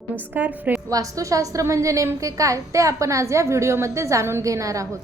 नमस्कार फ्रेंड वास्तुशास्त्र म्हणजे नेमके काय ते आपण आज या व्हिडिओमध्ये जाणून घेणार आहोत.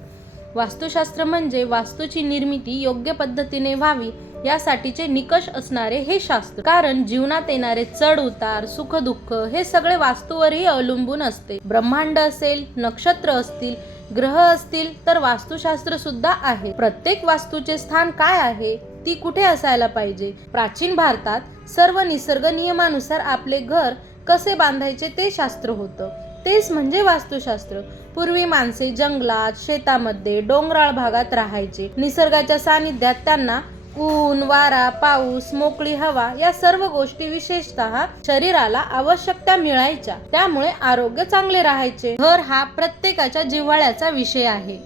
वास्तुशास्त्र म्हणजे वास्तूची निर्मिती योग्य पद्धतीने व्हावी यासाठीचे निकष असणारे हे शास्त्र. कारण जीवनात येणारे चढ उतार सुख दुःख हे सगळे वास्तूवरही अवलंबून असते. ब्रह्मांड असेल नक्षत्र असतील ग्रह असतील तर वास्तुशास्त्र सुद्धा आहे. प्रत्येक वास्तूचे स्थान काय आहे ती कुठे असायला पाहिजे? प्राचीन भारतात सर्व निसर्ग नियमानुसार आपले घर कसे बांधायचे ते शास्त्र होतं. तेच म्हणजे वास्तुशास्त्र. पूर्वी माणसे जंगलात शेतामध्ये डोंगराळ भागात राहायचे. निसर्गाच्या सानिध्यात त्यांना ऊन वारा पाऊस मोकळी हवा या सर्व गोष्टी विशेषतः शरीराला आवश्यकता मिळायच्या. त्यामुळे आरोग्य चांगले राहायचे. घर हा प्रत्येकाच्या जिव्हाळ्याचा विषय आहे.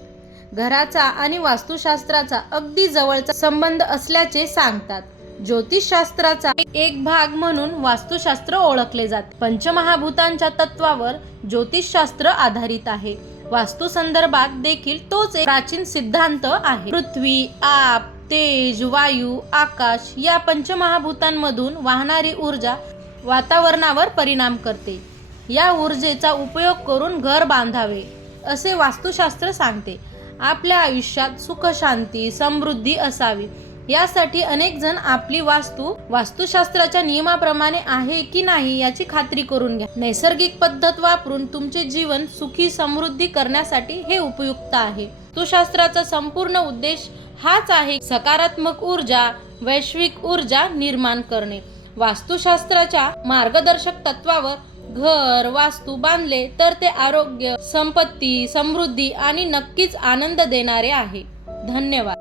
घराचा आणि वास्तुशास्त्राचा अगदी जवळचा संबंध असल्याचे सांगतात. ज्योतिषशास्त्राचा एक भाग म्हणून वास्तुशास्त्र ओळखले जाते. पंचमहाभूतांच्या तत्वावर ज्योतिषशास्त्र आधारित आहे. वास्तू संदर्भात देखील तोच एक प्राचीन सिद्धांत आहे. पृथ्वी आप तेज वायू आकाश या पंचमहाभूतांमधून वाहणारी ऊर्जा वातावरणावर परिणाम करते. या ऊर्जेचा उपयोग करून घर बांधावे असे वास्तुशास्त्र सांगते. आपल्या आयुष्यात सुख शांती समृद्धी असावी. यासाठी अनेक जण आपली वास्तू वास्तुशास्त्राच्या नियमाप्रमाणे आहे की नाही याची खात्री करून घ्या. नैसर्गिक पद्धत वापरून तुमचे जीवन सुखी समृद्धी करण्यासाठी हे उपयुक्त आहे. वास्तुशास्त्राचा संपूर्ण उद्देश हाच आहे सकारात्मक ऊर्जा वैश्विक ऊर्जा निर्माण करणे. वास्तुशास्त्राच्या मार्गदर्शक तत्वावर घर वास्तू बांधले तर ते आरोग्य संपत्ती समृद्धी आणि नक्कीच आनंद देणारे आहे. धन्यवाद.